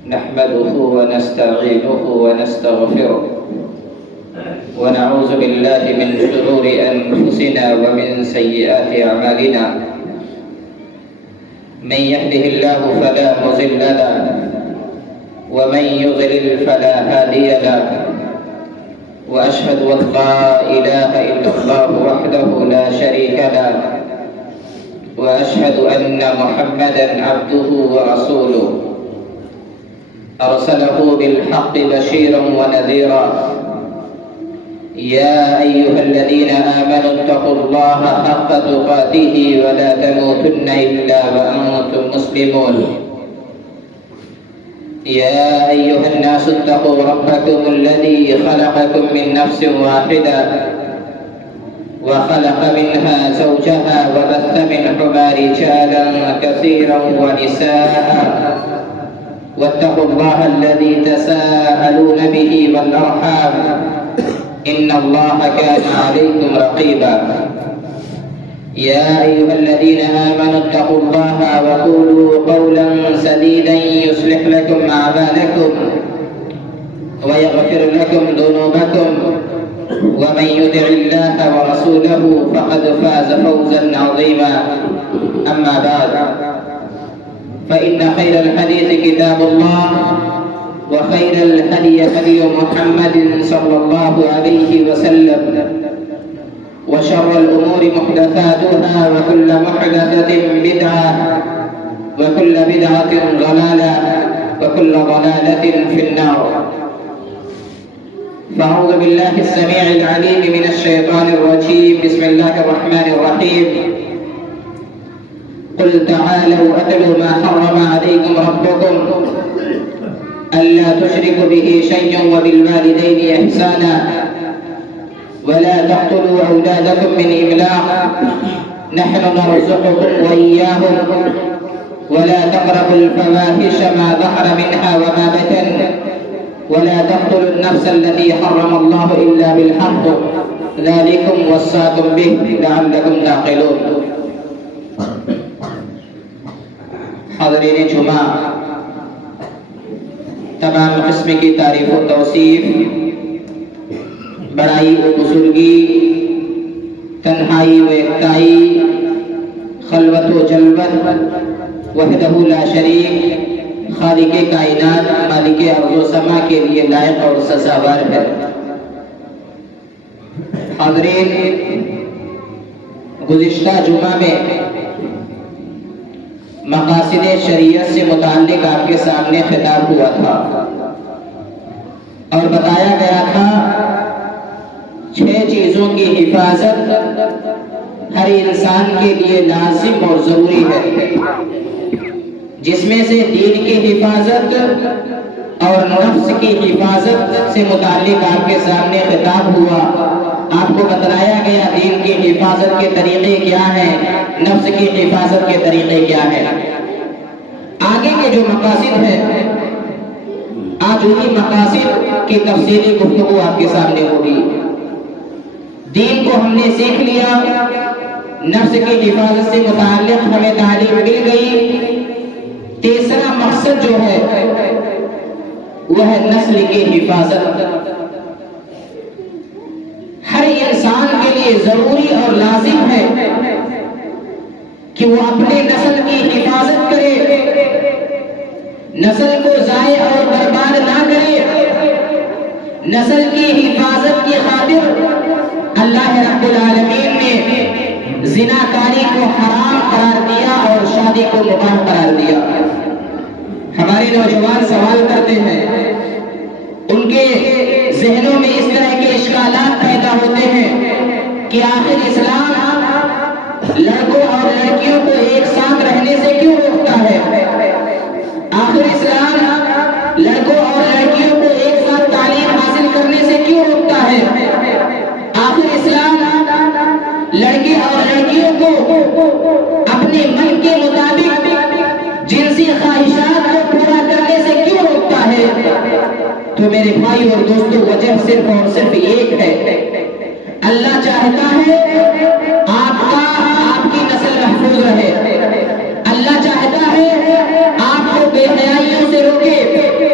نحمده ونستعينه ونستغفره ونعوذ بالله من شرور أنفسنا ومن سيئات أعمالنا. من يهده الله فلا مضل له ومن يضلل فلا هادي له. وأشهد أن لا إله إلا الله وحده لا شريك له وأشهد أن محمدا عبده ورسوله أرسله بالحق بشيرا ونذيرا. يا أيها الذين آمنوا اتقوا الله حق تقاته ولا تموتن إلا وأنتم مسلمون. يا أيها الناس اتقوا ربكم الذي خلقكم من نفس واحدة وخلق منها زوجها وبث منهما رجالا كثيرا ونساء واتقوا الله الذي تساءلون به والأرحام إن الله كان عليكم رقيبا. يا أيها الذين آمنوا اتقوا الله وقولوا قولا سديدا يصلح لكم أعمالكم ويغفر لكم ذنوبكم ومن يطع الله ورسوله فقد فاز فوزا عظيما. أما بعد فإن خير الحديث كتاب الله وخير الهدي هدي محمد صلى الله عليه وسلم وشر الأمور محدثاتها وكل محدثة بدعة وكل بدعة ضلالة وكل ضلالة في النار. فأعوذ بالله السميع العليم من الشيطان الرجيم. بسم الله الرحمن الرحيم. قل تعالوا أتل ما حرم عليكم ربكم ألا تشركوا به شيئا وبالوالدين إحسانا ولا تقتلوا أولادكم من إملاق نحن نرزقكم وإياهم ولا تقربوا الفواحش ما ظهر منها وما بطن ولا تقتلوا النفس التي حرم الله إلا بالحق ذلكم وصاكم به لعلكم تعقلون. حاضرین جمعہ، تمام قسم کی تعریف و توصیف، بڑائی و بزرگی، تنہائی و یکتائی، خلوت و جلوت، وحدہ لا شریک، خالق کائنات، مالک ارض و سما کے لیے لائق اور سزاوار ہے. حاضرین، گزشتہ جمعہ میں مقاصد شریعت سے متعلق آپ کے سامنے خطاب ہوا تھا اور بتایا گیا تھا 6 چیزوں کی حفاظت ہر انسان کے لیے لازم اور ضروری ہے، جس میں سے دین کی حفاظت اور نفس کی حفاظت سے متعلق آپ کے سامنے خطاب ہوا. آپ کو بتلایا گیا دین کی حفاظت کے طریقے کیا ہیں، نفس کی حفاظت کے طریقے کیا ہیں. آگے کے جو مقاصد ہیں، آج انہی مقاصد کی تفصیلی گفتگو آپ کے سامنے ہوگی. دین کو ہم نے سیکھ لیا، نفس کی حفاظت سے متعلق ہمیں تعلیم مل گئی. تیسرا مقصد جو ہے وہ ہے نسل کی حفاظت. ہر انسان کے لیے ضروری اور لازم ہے کہ وہ اپنے نسل کی حفاظت کرے، نسل کو ضائع اور برباد نہ کرے. نسل کی حفاظت کی خاطر اللہ رب العالمین نے زناکاری کو حرام قرار دیا اور شادی کو مباح قرار دیا. ہمارے نوجوان سوال کرتے ہیں، ان کے ذہنوں میں اس طرح کے اشکالات پیدا ہوتے ہیں کہ آخر اسلام لڑکوں اور لڑکیوں کو ایک ساتھ رہنے سے کیوں روکتا ہے؟ آخر اسلام لڑکوں اور لڑکیوں کو ایک ساتھ تعلیم حاصل کرنے سے کیوں روکتا ہے؟ آخر اسلام لڑکے اور لڑکیوں کو اپنے من کے مطابق جنسی خواہشات کو پورا کرنے سے کیوں روکتا ہے؟ تو میرے بھائی اور دوستوں، وجہ صرف اور صرف ایک ہے. اللہ چاہتا ہے آپ کی نسل محفوظ رہے. اللہ چاہتا ہے آپ کو بے حیائیوں سے روکے،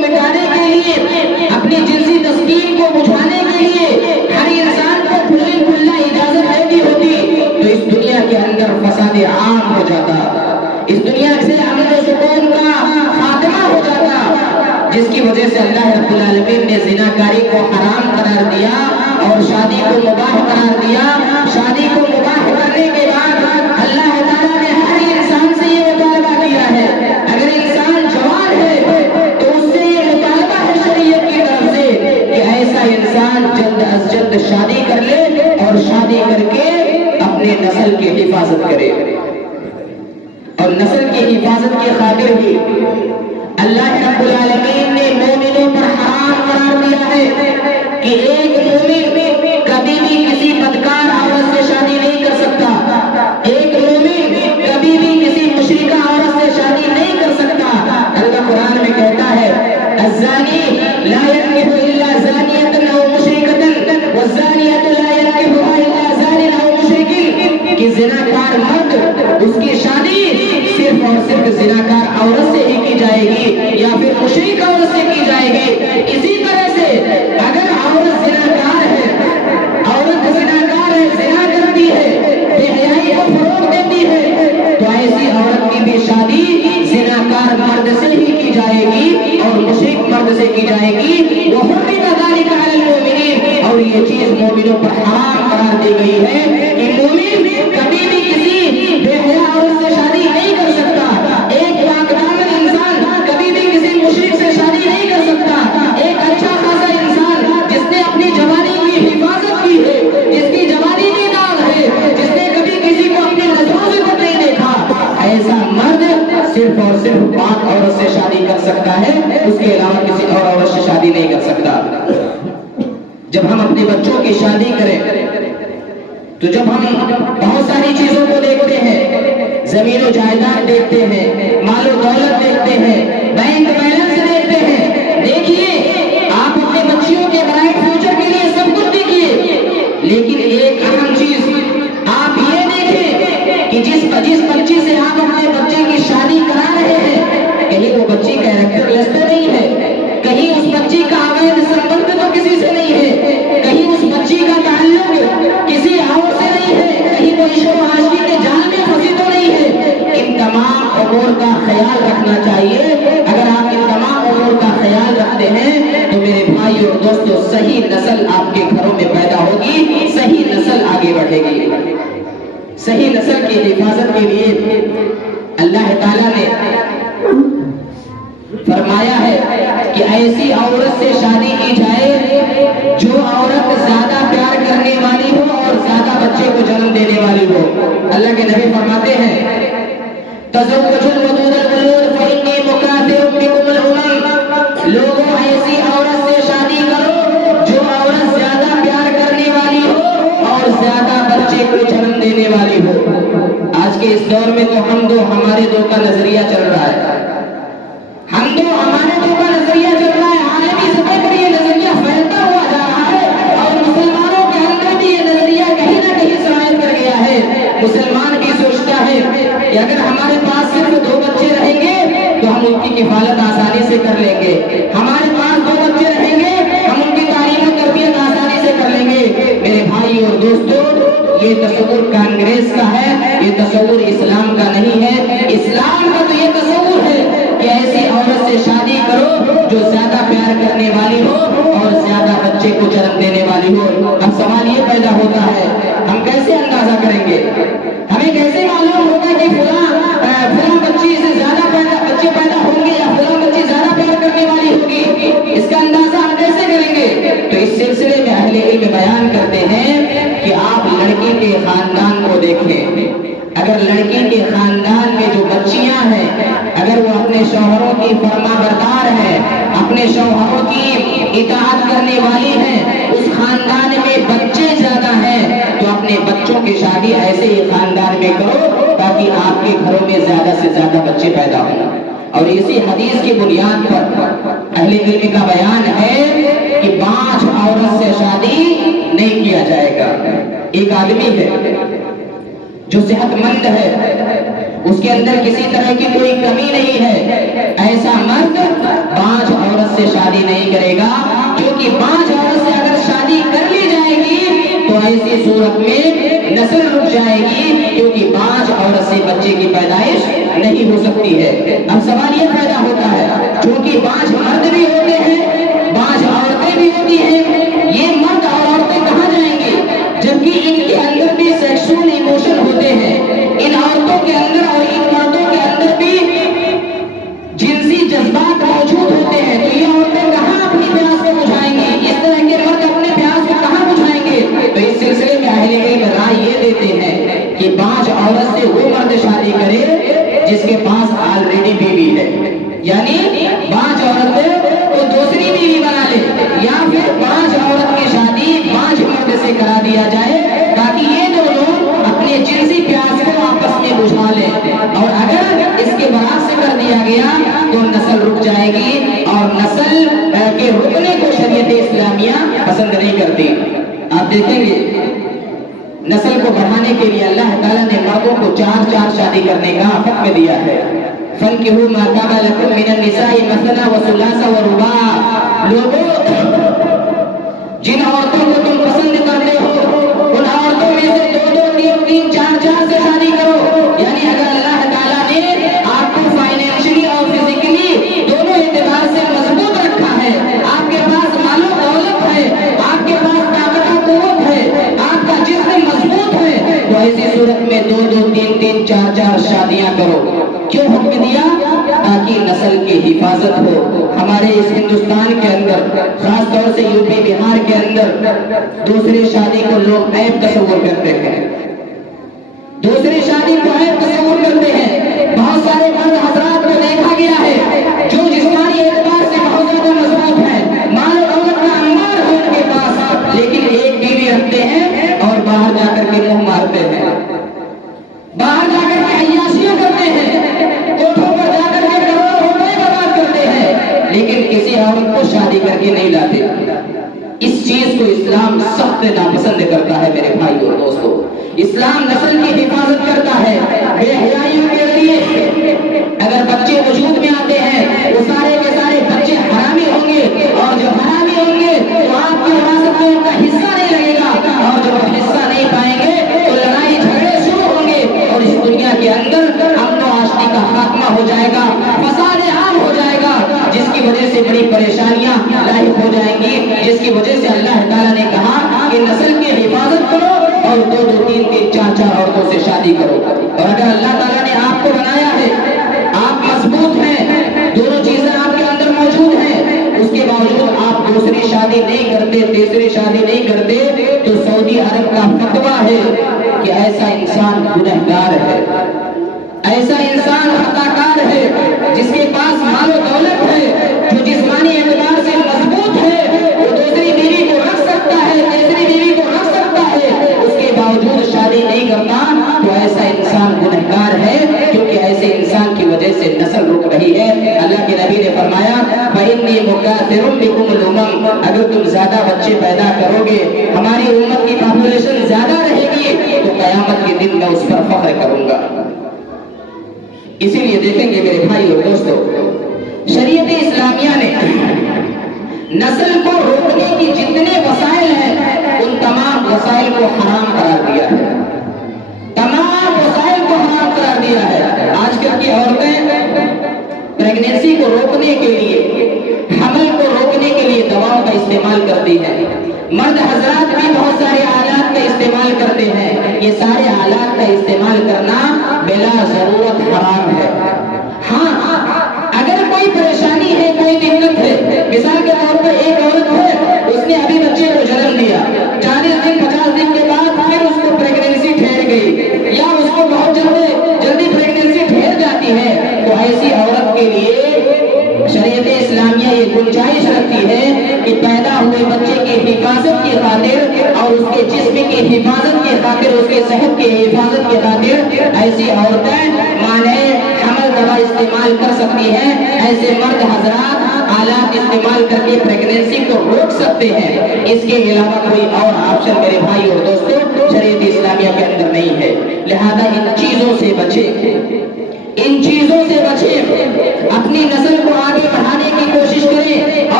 مٹانے کے لیے، اپنی جنسی تسکین کو بجھانے کے لیے ہر انسان کو کھلی کھلا اجازت دے دی ہوتی تو اس دنیا کے اندر فساد عام ہو جاتا، اس دنیا سے امن و سکون کا خاتمہ ہو جاتا، جس کی وجہ سے اللہ رب العالمین نے زناکاری کو حرام قرار دیا اور شادی کو مباح قرار دیا۔ شادی کو مباح کرنے کے بعد اللہ تعالیٰ نے ہر انسان سے یہ مطالبہ کیا ہے، اگر انسان جوان ہے تو اس سے یہ مطالبہ ہے شریعت کی طرف سے کہ ایسا انسان جلد از جلد شادی کر لے اور شادی کر کے اپنے نسل کی حفاظت کرے، اور نسل کی حفاظت کی خاطر بھی اللہ رب العالمین نے مومنوں پر حرام قرار دیا ہے کہ ایک مومن کبھی بھی کسی بدکار عورت سے شادی نہیں کر سکتا، ایک مومن کبھی بھی کسی مشرکہ عورت سے شادی نہیں کر سکتا۔ اللہ قرآن میں کہتا ہے الزانی لا ينكح الا زانیة او مشرکة والزانیة لا ينكحها الا زان او مشرک، کہ زناکار مرد اس کی شادی صرف اور صرف زناکار عورت سے ہی کی جائے گی یا پھر مشرک عورت سے کی جائے گی۔ اسی طرح سے اگر عورت زناکار ہے، عورت زناکار ہے، زنا کرتی ہے، بے حیائی کو فروغ دیتی ہے، تو ایسی عورت کی بھی شادی زناکار مرد سے ہی کی جائے گی اور مشرک مرد سے کی جائے گی۔ وحرم ذلک علی المؤمنین، اور یہ چیز مومنوں پر حرام قرار دی گئی ہے کہ مومن کبھی بھی کسی بے حیا عورت سے شادی نہیں کر سکتا، ایک پاک دامن انسان کبھی بھی کسی مشرک سے شادی نہیں کر سکتا، ایک اچھا خاصا انسان جس نے اپنی جوانی کی حفاظت کی ہے، جس کی جوانی میں داغ ہے، جس نے کبھی کسی کو اپنی نظروں سے نہیں دیکھا، ایسا مرد صرف اور صرف پاک عورت سے شادی کر سکتا ہے، اس کے علاوہ کسی اور عورت سے شادی نہیں کر سکتا۔ جب ہم اپنے بچوں کی شادی کریں تو جب ہم بہت ساری چیزوں کو دیکھتے ہیں، زمین و جائیداد دیکھتے ہیں، مال و دولت دیکھتے ہیں، بینک بیلنس دیکھتے ہیں، دیکھیے آپ اپنے بچیوں کے برائٹ فیوچر کے لیے سب کچھ دیکھیے، لیکن ایک اہم چیز آپ یہ دیکھیں کہ جس بچی سے آپ اپنے بچے کی شادی کرا رہے ہیں کہیں وہ بچی کیریکٹر لیس تو نہیں ہے، کہیں اس بچی کا اویدھ سمبندھ تو کسی سے نہیں ہے، کہیں اس بچی کا تعلق کسی اور سے نہیں ہے، کہیں وہ عشق و عاشقی کے جال میں پھنسی تو نہیں ہے۔ ان تمام امور کا خیال رکھنا چاہیے۔ اگر آپ ان تمام امور کا خیال رکھتے ہیں تو میرے بھائی اور دوستو صحیح نسل آپ کے گھروں میں پیدا ہوگی، صحیح نسل آگے بڑھے گی۔ صحیح نسل کی حفاظت کے لیے اللہ تعالیٰ نے فرمایا ہے کہ ایسی عورت سے شادی کی جائے جو عورت زیادہ پیار کرنے والی ہو اور زیادہ بچے کو جنم دینے والی ہو۔ اللہ کے نبی فرماتے ہیں تزوجوا الودود الولود فإني مكاثر بكم الأمم، لوگوں ایسی عورت سے شادی کرو جو عورت زیادہ پیار کرنے والی ہو اور زیادہ بچے کو جنم دینے والی ہو۔ آج کے اس دور میں تو ہم دو ہمارے دو کا نظریہ چل رہا ہے، ہم دو ہمارے دو کا نظریہ چل رہا ہے، عالمی سطح پر یہ نظریہ پھیلتا ہوا جا رہا ہے اور مسلمانوں کے اندر بھی یہ نظریہ کہیں نہ کہیں سرایت کر گیا ہے۔ مسلمان بھی سوچتا ہے کہ اگر ہمارے پاس صرف 2 بچے رہیں گے تو ہم ان کی کفالت آسانی سے کر لیں گے، ہمارے پاس 2 بچے رہیں گے ہم ان کی تعلیم و تربیت آسانی سے کر لیں گے۔ میرے بھائی اور دوستو یہ تصور کانگریس کا ہے، یہ تصور اسلام کا نہیں ہے۔ اسلام کا تو یہ تصور ہے کہ ایسی عورت سے شادی کرو جو زیادہ پیار کرنے والی ہو اور زیادہ بچے کو جنم دینے والی ہو۔ اب سوال یہ پیدا ہوتا ہے ہم کیسے اندازہ کریں گے، ہمیں کیسے معلوم ہوگا کہ فلاں بچی سے زیادہ بچے پیدا ہوں گے یا فلاں بچی زیادہ پیار کرنے والی ہوگی، اس کا اندازہ ہم کیسے کریں گے؟ تو اس سلسلے میں اہل علم بیان کرتے ہیں کہ آپ لڑکی کے خاندان کو دیکھیں، اگر لڑکی کے خاندان میں جو بچیاں ہیں اگر وہ اپنے شوہروں کی فرما بردار ہے، اپنے شوہروں کی اطاعت کرنے والی ہیں، اس خاندان میں بچے زیادہ ہیں تو اپنے بچوں کی شادی ایسے ہی خاندان میں کرو تاکہ آپ کے گھروں میں زیادہ سے زیادہ بچے پیدا ہوں۔ اور اسی حدیث کی بنیاد پر اہل علم کا بیان ہے کہ 5 عورت سے شادی نہیں کیا جائے گا۔ ایک آدمی ہے جو صحت مند ہے، اس کے اندر کسی طرح کی کوئی کمی نہیں ہے، ایسا مرد 5 عورت عورت سے شادی نہیں کرے گا، کیونکہ باج عورت سے اگر شادی کر لی جائے گی تو ایسی صورت میں نسل رک جائے گی، کیونکہ باج عورت سے بچے کی پیدائش نہیں ہو سکتی ہے۔ اب سوال یہ پیدا ہوتا ہے، کیونکہ باج مرد بھی ہوتے ہیں، باج عورتیں بھی ہوتی ہیں، یہ مرد اور عورتیں کہاں جائیں گے جبکہ ان کے اندر بھی سیکسول ایموشن ہوتے ہیں، ان عورتوں کے اندر اور ان مردوں کے اندر بھی جنسی جذبات موجود ہوتے ہیں، تو یہ عورتیں کہاں اپنی پیاس کو بجھائیں گی؟ اس طرح کے مرد اپنے پیاس کو کہاں بجھائیں گے؟ تو اس سلسلے میں اہل علم رائے یہ دیتے ہیں کہ باج عورت سے وہ مرد شادی کرے جس کے پاس آلریڈی بیوی ہے، یعنی باج عورت کو دوسری بیوی بنا لے، یا پھر باج عورت کی شادی باج مرد سے کرا دیا جائے تاکہ یہ دونوں اپنے جنسی پیاس کو آپس میں بجھا لیں، اور اگر اس کے برعکس سے کر دیا گیا تو نسل رک جائے گی، اور نسل کے رکنے کو شریعت اسلامیہ پسند نہیں کرتی۔ آپ دیکھیں گے نسل کو بڑھانے کے لیے اللہ تعالیٰ نے مردوں کو 4 شادی کرنے کا حکم دیا ہے۔ فَانكِحُوا مَا طَابَ لَكُم مِّنَ النِّسَاءِ مَثْنَىٰ وَثُلَاثَ وَرُبَاعَ، لوگوں جن عورتوں کو تم پسند کرتے ہو ان عورتوں میں سے 2 3 4 سے شادی کرو، یعنی اگر اللہ تعالیٰ نے آپ کو فائنینشلی اور فزیکلی دونوں اعتبار سے مضبوط رکھا ہے، آپ کے پاس مال و دولت ہے، آپ کے پاس طاقت و قوت ہے، آپ کا جسم مضبوط ہے، تو ایسی صورت میں 2 3 4 شادیاں کرو۔ کیوں حکم دیا؟ تاکہ نسل کی حفاظت ہو۔ ہمارے اس ہندوستان کے اندر خاص طور سے یو پی بہار کے اندر دوسری شادی کو لوگ عیب تصور کرتے ہیں، دوسری شادی کو عیب تصور کرتے ہیں۔ بہت سارے مرد حضرات کو دیکھا گیا ہے جو جسمانی اعتبار سے بہت زیادہ مضبوط ہے، مال و دولت کا انبار ہے ان کے پاس، لیکن ایک بیوی رکھتے ہیں اور باہر جا کر کے منہ مارتے ہیں، باہر جا کر کے عیاشیاں کرتے ہیں، کوٹھوں پر جا کر کے کروڑوں روپے برباد کرتے ہیں، لیکن کسی عورت کو شادی کر کے نہیں لاتے۔ اس چیز کو اسلام سخت ناپسند کرتا ہے میرے بھائی اور دوستو۔ اسلام نسل کی حفاظت کرتا ہے، بے حیائیوں کے ذریعے اگر بچے وجود میں آتے ہیں وہ سارے کے سارے بچے حرامی ہوں گے، اور جو حرامی ہوں گے تو آپ کی وراثت میں ان کا حصہ نہیں لگے گا، اور جب وہ حصہ نہیں پائیں گے تو لڑائی جھگڑے شروع ہوں گے، اور اس دنیا کے اندر امن و آشتی کا خاتمہ ہو جائے گا، فساد عام ہو جائے گا، جس کی وجہ سے بڑی پریشانیاں لاحق ہو جائیں گی، جس کی وجہ سے اللہ تعالیٰ نے کہا کہ نسل کی حفاظت کرو اور 2 3 4 عورتوں سے شادی کرو۔ اور اگر اللہ تعالیٰ نے آپ کو بنایا ہے، آپ مضبوط ہیں، دونوں چیزیں آپ کے اندر موجود ہیں، اس کے باوجود آپ دوسری شادی نہیں کرتے، تیسری شادی نہیں کرتے، تو سعودی عرب کا فتویٰ ہے کہ ایسا انسان گنہگار ہے، ایسا انسان خطا کار ہے، جس کے پاس مال و دولت ہے، جو جسمانی اعتبار سے مضبوط ہے، وہ دوسری بیوی کو رکھ سکتا ہے، تیسری بیوی کو رکھ سکتا ہے، اس کے باوجود شادی نہیں کرتا، تو ایسا انسان گنہگار ہے، کیونکہ ایسے انسان کی وجہ سے نسل رک رہی ہے۔ اللہ کے نبی نے فرمایا فَإِنِّي مُكَاثِرٌ بِكُمُ الْأُمَمَ، اگر تم زیادہ بچے پیدا کرو گے، ہماری امت کی پاپولیشن زیادہ رہے گی، تو قیامت کے دن میں اس پر فخر کروں گا۔ اسی لیے دیکھیں گے میرے بھائی اور دوستو، شریعت اسلامیہ نے نسل کو روکنے کی جتنے وسائل ہیں ان تمام وسائل کو حرام قرار دیا ہے، تمام وسائل کو حرام قرار دیا ہے۔ آج کل کی عورتیں پریگنینسی کو روکنے کے لیے، حمل کو روکنے کے لیے دواؤں کا استعمال کرتی ہیں، مرد حضرات بھی بہت سارے آلات کا استعمال کرتے ہیں، یہ سارے آلات کا استعمال کرنا بلا ضرورت حرام ہے۔ ہاں اگر کوئی پریشانی ہے، کوئی دقت ہے، مثال کے طور پر ایک عورت ہے، اس نے ابھی بچے کو جنم دیا، 40 دن 50 دن کے بعد پھر اس کو پریگنینسی ٹھہر گئی، یا اس کو بہت جلدی پریگنینسی ٹھہر جاتی ہے، تو ایسی عورت کے لیے شریعت اسلامیہ یہ گنجائش رکھتی ہے کہ پیدا ہوئے بچے کی حفاظت کی خاطر اور اس کے جسم کی حفاظت کی خاطر، اس کے صحت کی حفاظت کی خاطر ایسی عورتیں مانے حمل دوا استعمال کر سکتی ہیں، ایسے مرد حضرات آلات استعمال کر کے پریگنینسی کو روک سکتے ہیں۔ اس کے علاوہ کوئی اور آپشن میرے بھائی اور دوستو شریعت اسلامیہ کے اندر نہیں ہے، لہذا ان چیزوں سے بچیں، ان چیزوں سے بچیں، اپنی نسل کو آگے بڑھانے کی کوشش کریں،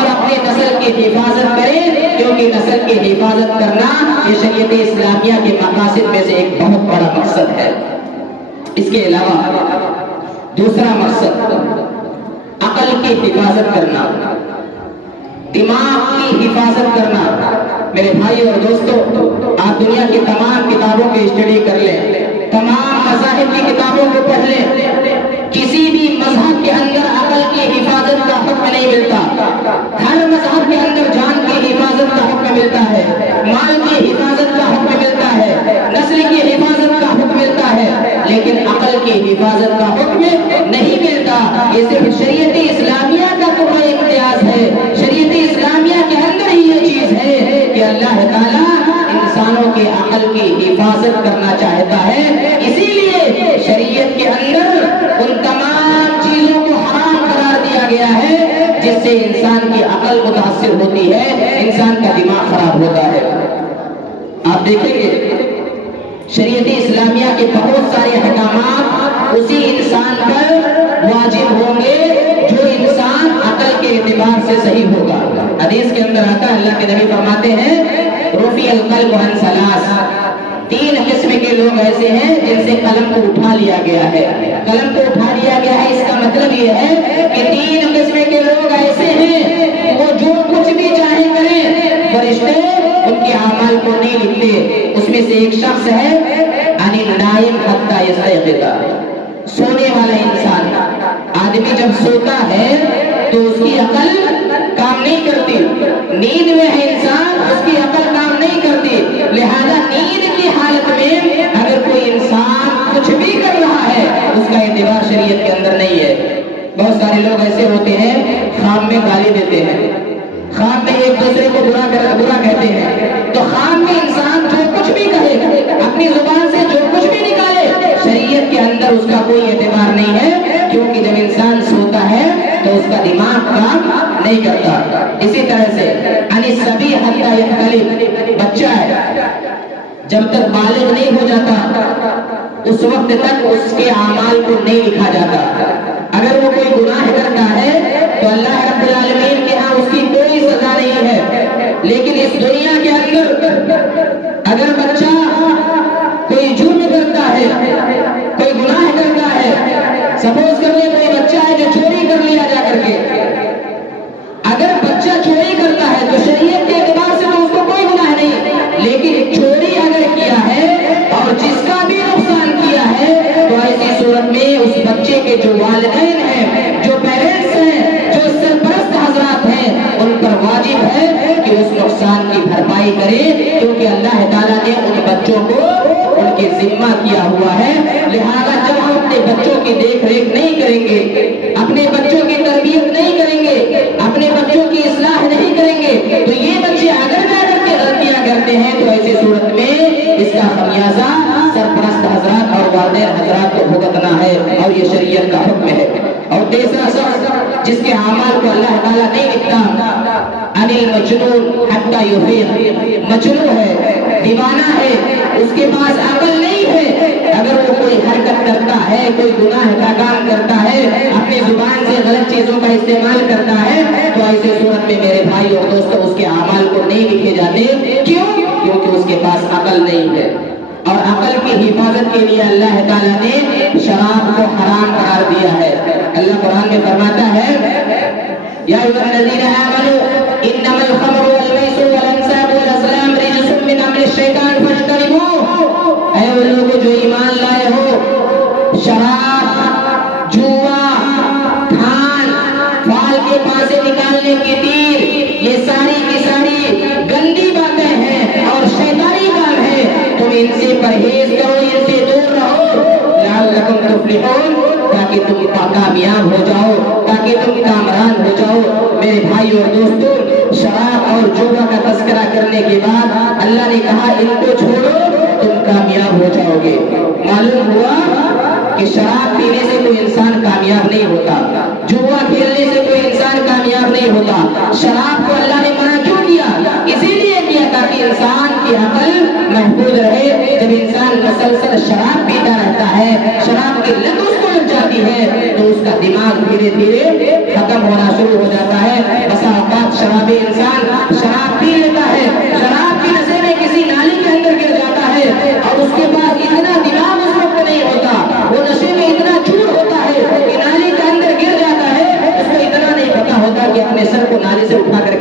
کی نسل کی حفاظت کرنا یہ شریعت اسلامیہ کے مقاصد میں سے ایک بہت بڑا مقصد ہے۔ اس کے علاوہ دوسرا مقصد عقل کی حفاظت کرنا، دماغ کی حفاظت کرنا۔ میرے بھائی اور دوستو، آپ دنیا کی تمام کتابوں کی اسٹڈی کر لیں، تمام مذاہب کی کتابوں کو پڑھ لیں، کسی بھی مذہب کے اندر عقل کی حفاظت کا حکم نہیں ملتا۔ ہر مذہب کے اندر جان کی حفاظت کا حکم ملتا ہے، مال کی حفاظت کا حکم ملتا ہے، نسل کی حفاظت کا حکم ملتا ہے، لیکن عقل کی حفاظت کا حکم نہیں ملتا۔ یہ صرف شریعت اسلامیہ کا تو امتیاز ہے، شریعت اسلامیہ کے اندر ہی یہ چیز ہے کہ اللہ تعالیٰ انسانوں کے عقل کی حفاظت کرنا چاہتا ہے۔ اسی لیے شریعت کے اندر ان تمام چیزوں کو حرام قرار دیا گیا ہے جس سے انسان کی عقل متاثر ہوتی ہے، انسان کا دماغ خراب ہوتا ہے۔ آپ دیکھیں گے شریعت اسلامیہ کے بہت سارے احکامات اسی انسان پر واجب ہوں گے جو انسان عقل کے اعتبار سے صحیح ہوگا۔ حدیث کے اندر آتا ہے، اللہ کے نبی فرماتے ہیں رفع القلم عن ثلاث، تین قسم کے لوگ ایسے ہیں جن سے قلم کو اٹھا لیا گیا ہے۔ قلم کو اٹھا لیا گیا ہے، اس کا مطلب یہ ہے کہ تین قسم کے لوگ ایسے ہیں وہ جو کچھ بھی چاہے کریں، فرشتے ان کے اعمال کو نہیں لکھتے۔ اس میں سے ایک شخص ہے عن النائم حتی یستیقظ، سونے والا انسان۔ آدمی جب سوتا ہے تو اس کی عقل کام نہیں کرتی، نیند میں ہے انسان، اس کی عقل کام نہیں کرتی، لہذا نیند کی حالت میں اگر کوئی انسان کچھ بھی کر رہا ہے اس کا اعتبار شریعت کے اندر نہیں ہے۔ بہت سارے لوگ ایسے ہوتے ہیں خواب میں گالی دیتے ہیں، خواب میں ایک دوسرے کو برا کہتے ہیں، تو خواب میں انسان جو کچھ بھی کہے، اپنی زبان سے جو کچھ بھی نکالے، شریعت کے اندر اس کا کوئی اعتبار نہیں ہے، کیونکہ جب انسان سوتا ہے تو اس کا دماغ کام نہیں کرتا۔ اسی طرح سے عن الصبی حتی یحتلم، بچہ ہے جب تک بالغ نہیں ہو جاتا اس وقت تک اس کے اعمال کو نہیں لکھا جاتا۔ اگر وہ کوئی گناہ کرتا ہے تو اللہ رب العالمین کے ہاں اس کی کوئی سزا نہیں ہے، لیکن اس دنیا کے اندر اگر بچہ کوئی جرم کرتا ہے، کوئی گناہ کرتا ہے، سپوز کر لیں کوئی بچہ ہے جو چوری کر لیا جا کر کے، اگر بچہ چوری کرتا ہے تو شریعت کے اعتبار سے تو اس کو کوئی گناہ نہیں، لیکن چوری اگر کیا ہے اور جس کا بھی نقصان کیا ہے تو ایسی صورت میں اس بچے کے جو والدین ہیں، جو پیرنٹس ہیں، جو سرپرست حضرات ہیں، ان پر واجب ہے کہ اس نقصان کی بھرپائی کرے، کیونکہ اللہ تعالیٰ نے ان بچوں کو ان کے ذمہ کیا ہوا ہے۔ لہذا جب ہم اپنے بچوں کی دیکھ ریکھ نہیں کریں گے، اپنے بچوں کی تربیت نہیں کریں گے، اپنے بچوں کی اصلاح نہیں کریں گے، تو یہ بچے اگر جا کر کے غلطیاں کرتے ہیں تو ایسی صورت میں اس کا خمیازہ سرپرست حضرات اور والدین حضرات کو بھگتنا ہے، اور یہ شریعت کا حکم ہے۔ اور تیسرا شخص جس کے اعمال کو اللہ تعالیٰ نہیں لکھتا، عن المجنون حتی یفیق، مجنون ہے، دیوانہ ہے، اس کے پاس عقل نہیں ہے، اگر وہ کوئی حرکت کرتا ہے، کوئی گناہ کا کام کرتا ہے، اپنی زبان سے غلط چیزوں کا استعمال کرتا ہے، تو ایسے صورت میں میرے بھائی اور دوستو اس کے اعمال کو نہیں لکھے جاتے۔ کیوں؟ کیونکہ اس کے پاس عقل نہیں ہے۔ اور عقل کی حفاظت کے لیے اللہ تعالیٰ نے شراب کو حرام قرار دیا ہے۔ اللہ قرآن میں فرماتا ہے یا ایھا الذین آمنوا انما الخمر والمیسر والانصاب والازلام رجس من عمل الشیطان فاجتنبوہ، اے وہ لوگ جو ایمان لائے ہو، شراب، جوا، دھان، فال کے پاسے نکالنے کی تیر، یہ ساری کی ساری گندی باتیں ہیں اور شیطانی کام ہے، تم ان سے پرہیز کرو، ان سے دور رہو، لعلکم تفلحون، تاکہ تم کامیاب ہو جاؤ، تاکہ تم کامران ہو جاؤ۔ میرے بھائی اور دوستو، شراب اور جوا کا تذکرہ کرنے کے بعد اللہ نے کہا ان کو چھوڑو، تم کامیاب ہو جاؤ گے۔ معلوم ہوا کہ شراب پینے سے کوئی انسان کامیاب نہیں ہوتا، جوا کھیلنے سے کوئی انسان کامیاب نہیں ہوتا۔ شراب کو اللہ نے منع کیوں کیا؟ اسی لیے کیا تاکہ انسان کی عقل محفوظ رہے۔ جب انسان مسلسل شراب پیتا رہتا ہے، شراب کی لت اس کو لگ جاتی ہے، تو اس کا دماغ دھیرے دھیرے ختم ہونا شروع ہو جاتا ہے۔ بسا اوقات شرابی انسان شراب پی لیتا ہے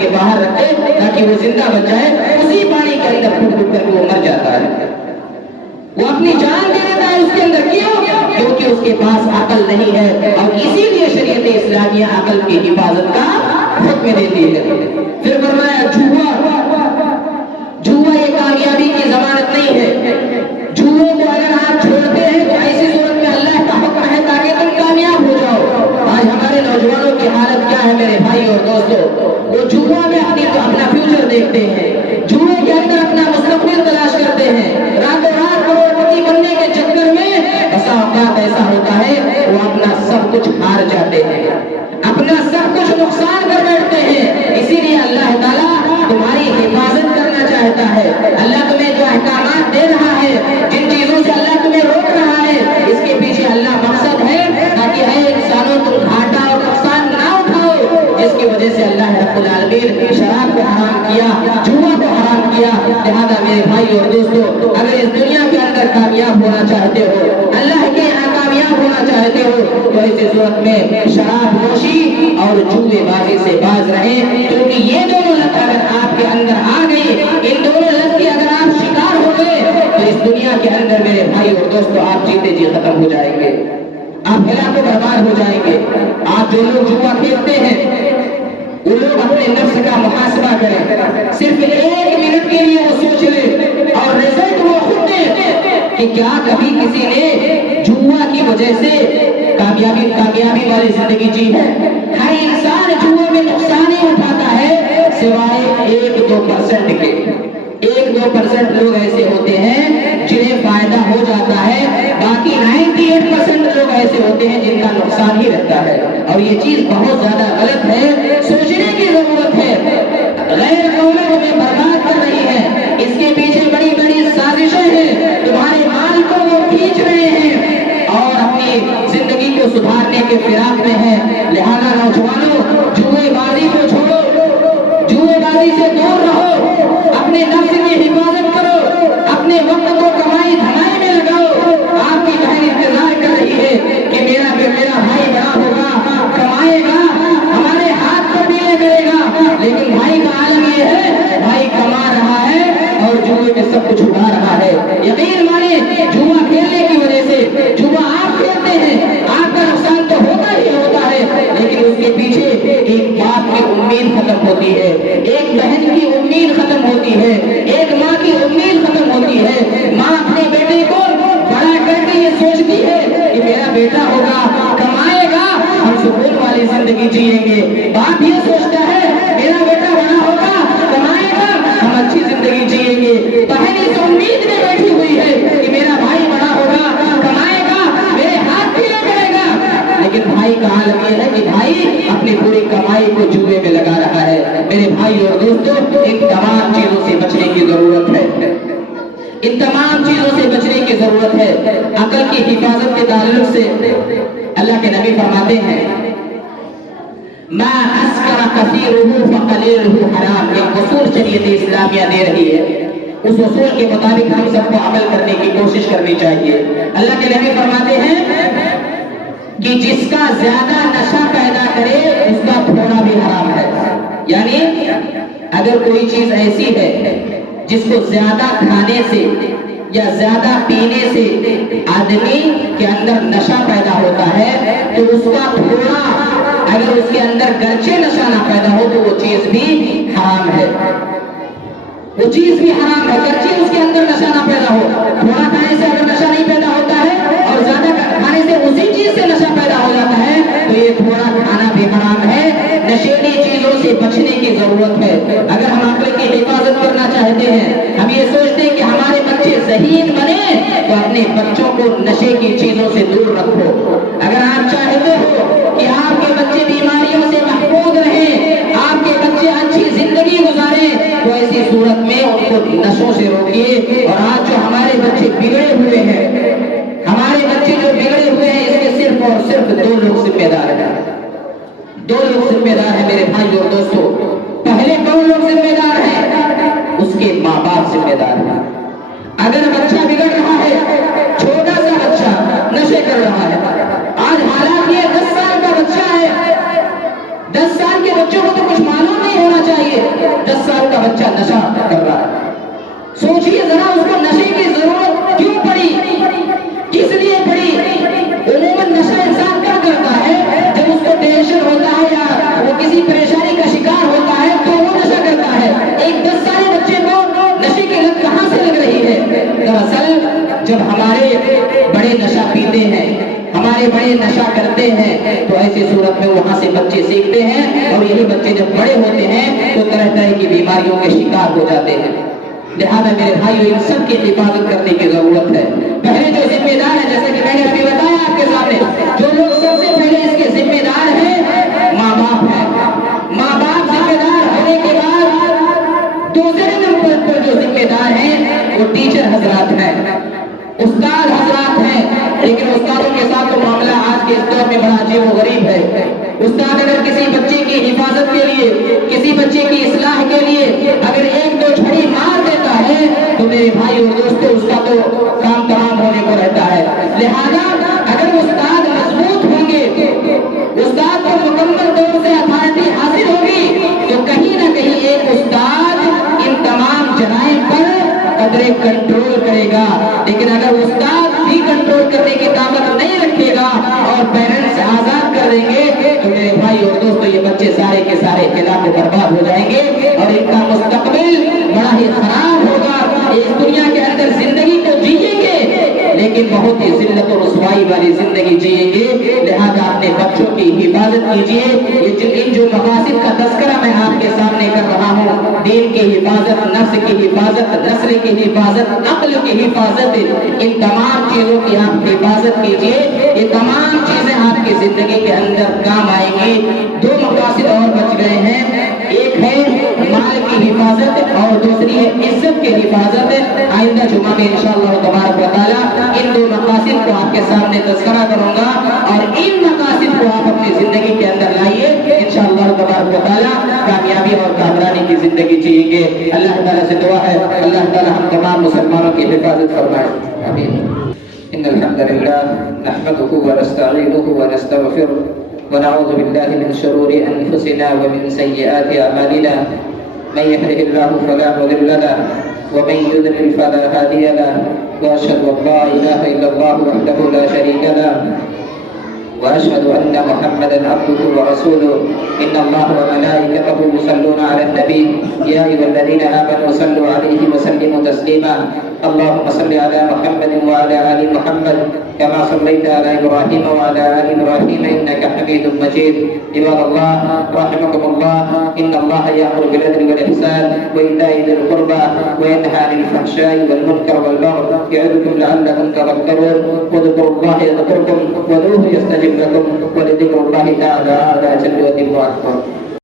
باہر رکھتے تاکہ وہ زندہ بچ جائے، اسی پانی کے اندر پھٹ پھٹ کر کے وہ مر جاتا ہے، وہ اپنی جان دے دیتا ہے اس کے اندر. کیوں؟ کیونکہ اس کے پاس عقل نہیں ہے، اور اسی لیے شریعت اسلامیہ عقل کی حفاظت کا حکم دیتی ہے. پھر فرمایا جوا یہ کامیابی کی ضمانت نہیں ہے. جوے کو اگر آپ چھوڑتے ہیں تو ایسی صورت میں اللہ کا حکم ہے تاکہ تم کامیاب ہو جاؤ. آج ہمارے نوجوانوں کی حالت کیا ہے میرے بھائی اور دوستو؟ وہ جوا میں اپنا فیوچر دیکھتے ہیں، جوے کے اندر اپنا مستقبل تلاش کرتے ہیں، راتوں رات کروڑپتی بننے کے چکر میں بسا اوقات ایسا ہوتا ہے وہ اپنا سب کچھ ہار جاتے ہیں، اپنا سب کچھ نقصان کر بیٹھتے ہیں. اسی لیے اللہ تعالیٰ تمہاری حفاظت کرنا چاہتا ہے. اللہ تمہیں جو احکامات دے رہا ہے، جن چیزوں سے اللہ تمہیں روک رہا ہے، اس کے پیچھے اللہ مقصد ہے تاکہ اے انسانوں تم گھاٹا اور نقصان نہ اٹھاؤ، جس کی وجہ سے اللہ رب العالمین شراب کو حرام کیا، جوا کو حرام کیا. لہذا میرے بھائی اور دوستو، اگر اس دنیا کے اندر کامیاب ہونا چاہتے ہو، اللہ کے یہاں کامیاب ہونا چاہتے ہو، تو ایسی صورت میں شراب نوشی اور جوے بازی سے باز رہیں، کیونکہ یہ دونوں لت اگر آپ کے اندر آ گئی، ان دونوں لت کی اگر آپ شکار ہو گئے، تو اس دنیا کے اندر میرے بھائی اور دوستو آپ جیتے جی ختم ہو جائیں گے، آپ ہلاک و برباد ہو جائیں گے. آپ جو لوگ جوا کھیلتے ہیں وہ لوگ اپنے نفس کا محاسبہ کریں، صرف 1 منٹ کے لیے وہ سوچ لیں اور رزلٹ وہ خود دیں کہ کیا کبھی کسی نے جوا کی وجہ سے کامیابی والی زندگی جی ہے؟ ہر انسان جوا میں نقصان ہی اٹھاتا ہے سوائے 1-2% کے. 1-2% لوگ ایسے ہوتے ہیں جنہیں فائدہ ہو جاتا ہے، باقی 98% لوگ ایسے ہوتے ہیں جن کا نقصان ہی رہتا ہے. اور یہ چیز بہت زیادہ غلط ہے، سوچنے کی ضرورت ہے. غیر قومیں ہمیں برباد کر رہی ہے، اس کے پیچھے بڑی بڑی سازشیں ہیں، تمہارے مال کو وہ کھینچ رہے ہیں اور اپنی زندگی کو سدھارنے کے فراق میں ہیں. لہذا نوجوانوں، جوئے بازی کو چھوڑو، جوئے بازی سے دور رہو، اپنے نفس کی حفاظت کرو، اپنے وقت کو کمائی دھمائی میں لگاؤ. آپ کی بہن انتظار کر رہی ہے کہ میرا بھائی بڑا ہوگا، کمائے گا، ہمارے ہاتھ پر دینے کرے گا. لیکن بھائی کا عالم یہ ہے، بھائی کما رہا ہے اور جوئے میں سب کچھ اڑا رہا ہے. یقین مانے جوا کھیلنے کی وجہ سے، جوا آپ کھیلتے ہیں، آپ کا نقصان تو ہوتا ہی ہوتا ہے، لیکن اس کے پیچھے ایک باپ کی امید ختم ہوتی ہے، ایک بہن کی امید ختم ہوتی ہے، ایک ماں کی امید ختم ہوتی ہے. ماں اپنے بیٹے کو بڑا کر کے یہ سوچتی ہے کہ میرا بیٹا ہوگا، کمائے گا، ہم سکون والی زندگی جئیں گے. باپ یہ سوچتا ہے میرا بیٹا بڑا ہوگا، کمائے گا، ہم اچھی زندگی جئیں گے. بہن اس امید میں بیٹھی ہوئی ہے کہ میرا بھائی بڑا ہوگا، کمائے گا، میرے ہاتھ دیا کرے گا. لیکن بھائی کا حال یہ ہے کہ بھائی اپنی پوری کمائی کو جوئے میں لگا رہا ہے. میرے بھائی اور دوستو، ان تمام چیزوں سے بچنے کی ضرورت ہے، ان تمام چیزوں سے بچنے کی ضرورت ہے. عقل کی حفاظت کے تعلق سے اللہ کے نبی فرماتے ہیں ما اسکر کثیرہ فقلیلہ حرام. ایک اصول شریعت اسلامیہ دے رہی ہے، اس اصول کے مطابق ہم سب کو عمل کرنے کی کوشش کرنی چاہیے. اللہ کے نبی فرماتے ہیں کہ جس کا زیادہ نشہ پیدا کرے اس کا تھوڑا بھی حرام ہے. یعنی اگر کوئی چیز ایسی ہے جس کو زیادہ کھانے سے یا زیادہ پینے سے آدمی کے اندر نشہ پیدا ہوتا ہے، تو اس کا تھوڑا اگر اس کے اندر گرچہ نشہ نہ پیدا ہو تو وہ چیز بھی حرام ہے، وہ چیز بھی حرام ہے، گرچہ اس کے اندر نشہ نہ پیدا ہو. تھوڑا کھانے سے اگر نشہ نہیں پیدا ہوتا ہے اور زیادہ کھانے سے اسی چیز سے نشہ پیدا ہو جاتا ہے تو یہ تھوڑا کھانا بھی حرام ہے. نشیلی چیزوں سے بچنے کی ضرورت ہے. اگر ہم عقل کی حفاظت کرنا چاہتے ہیں، ہم یہ سوچتے ہیں کہ ہمارے بچے ذہین بنے، تو اپنے بچوں کو نشے کی چیزوں سے دور رکھو. اگر آپ چاہتے ہو کہ آپ کے بچے بیماریوں سے محفوظ رہیں، آپ کے بچے اچھی زندگی گزاریں، تو ایسی صورت میں ان کو نشوں سے روکیے. اور آج جو ہمارے بچے بگڑے ہوئے ہیں، ہمارے بچے جو بگڑے ہوئے ہیں، اس کے صرف اور صرف 2 لوگ ذمہ دار ہیں. 2 لوگ ذمہ دار ہیں میرے بھائی اور دوستو. پہلے کون لوگ ذمہ دار ہیں؟ اس کے ماں باپ ذمہ دار ہیں. اگر بچہ بگڑ رہا ہے، چھوٹا سا بچہ نشے کر رہا ہے، آج حالات یہ 10 سال کا بچہ ہے، 10 سال کے بچوں کو تو کچھ معلوم نہیں ہونا چاہیے. چاہیے. 10 سال کا بچہ نشہ کر رہا ہے, سوچئے ذرا اس کو نشے کی ضرورت کیوں پڑی, کس لیے پڑی. عموماً نشہ انسان کیا کرتا ہے, جب اس کو ٹینشن ہوتا ہے یا وہ کسی پریشانی کا شکار ہوتا ہے تو وہ نشہ کرتا ہے. ایک 10 سالے بچے کو نشے کی لت کہاں سے لگ رہی ہے؟ دراصل جب ہمارے بڑے نشہ پیتے ہیں, ہمارے بڑے نشہ کرتے ہیں, تو ایسی صورت میں وہاں سے بچے سیکھتے ہیں, اور یہی بچے جب بڑے ہوتے ہیں تو طرح طرح کی بیماریوں کے شکار ہو جاتے ہیں. لہذا میرے بھائیو ان سب کی حفاظت کرنے کی ضرورت ہے. پہلے جو ذمہ دار ہے, جیسا کہ میں نے ابھی بتایا آپ کے سامنے, جو لوگ سب سے پہلے اس کے ذمہ دار ہیں ماں باپ ہیں. ماں باپ ذمہ دار ہونے کے بعد دوسرے نمبر پر جو ذمہ دار ہیں وہ ٹیچر حضرات ہیں, استاد حضرات ہیں. لیکن استادوں کے ساتھ تو معاملہ آج کے اس دور میں بڑا عجیب و غریب ہے. استاد اگر کسی بچے کی حفاظت کے لیے, کسی بچے کی اصلاح کے لیے اگر ایک دو چھڑی مار دیتا ہے تو میرے بھائی اور دوستو اس کا تو کام تمام ہونے کو رہتا ہے. لہذا اگر استاد مضبوط ہوں گے, استاد کو مکمل طور سے اتھارٹی حاصل ہوگی, تو کہیں نہ کہیں ایک استاد ان تمام جرائم پر قدرے کنٹرول کرے گا. لیکن اگر استاد بھی کنٹرول کرنے کی طاقت نہیں رکھے گا اور پیرنٹس آزاد کر دیں گے تو میرے بھائی اور دوستو یہ بچے سارے کے سارے خلاف برباد ہو جائیں گے اور ان کا مستقبل بڑا ہی خراب ہوگا. اس دنیا کے اندر زندگی تو جیئیں گے لیکن بہت ہی ذلت و رسوائی والی زندگی جیئیں گے. لہذا اپنے بچوں کی حفاظت کیجیے. ان جو مقاصد کا تذکرہ میں آپ کے سامنے کر رہا ہوں, دین کی حفاظت, نفس کی حفاظت, نسل کی حفاظت, عقل کی حفاظت, ان تمام چیزوں کی آپ حفاظت کیجیے. یہ تمام چیزیں آپ کی زندگی کے اندر کام آئیں گی. 2 مقاصد اور بچ گئے ہیں, ایک ہے مال کی حفاظت اور دوسری ہے عزت کی حفاظت. آئندہ جمعہ میں انشاءاللہ تبارک و تعالی ان 2 مقاصد کو آپ کے سامنے تذکرہ کروں گا اور ان مقاصد کو آپ اپنی زندگی کے اندر لائیے. انشاءاللہ تبارک و تعالی کامیابی اور کامرانی کی زندگی جیئیں گے. اللہ تعالیٰ سے دعا ہے اللہ تعالیٰ ہم تمام مسلمانوں کی حفاظت فرمائے. آمین. ان الحمد لله نحمده ونستعينه ونستغفره ونعوذ بالله من شرور انفسنا ومن سيئات اعمالنا. من يهده الله فلا مضل له ومن يضلل فلا هادي له واشهد ان لا اله الا الله وحده لا شريك له واشهد ان محمدا عبده ورسوله. ان الله وملائكته يصلون على النبي يا ايها الذين امنوا صلوا عليه وسلموا تسليما. اللهم صل على محمد وعلى ال محمد كما صليت على ابراهيم وعلى ال ابراهيم انك حميد مجيد. عباد الله رحمكم الله, ان الله يامر بالعدل والاحسان وايتاء ذي القربى وينهى عن الفحشاء والمنكر والبغي يعظكم لعلكم تذكرون. واذكروا الله يذكركم وادعوه يستجب لكم ولذكر الله تعالى اعلى جل وجل اكبر.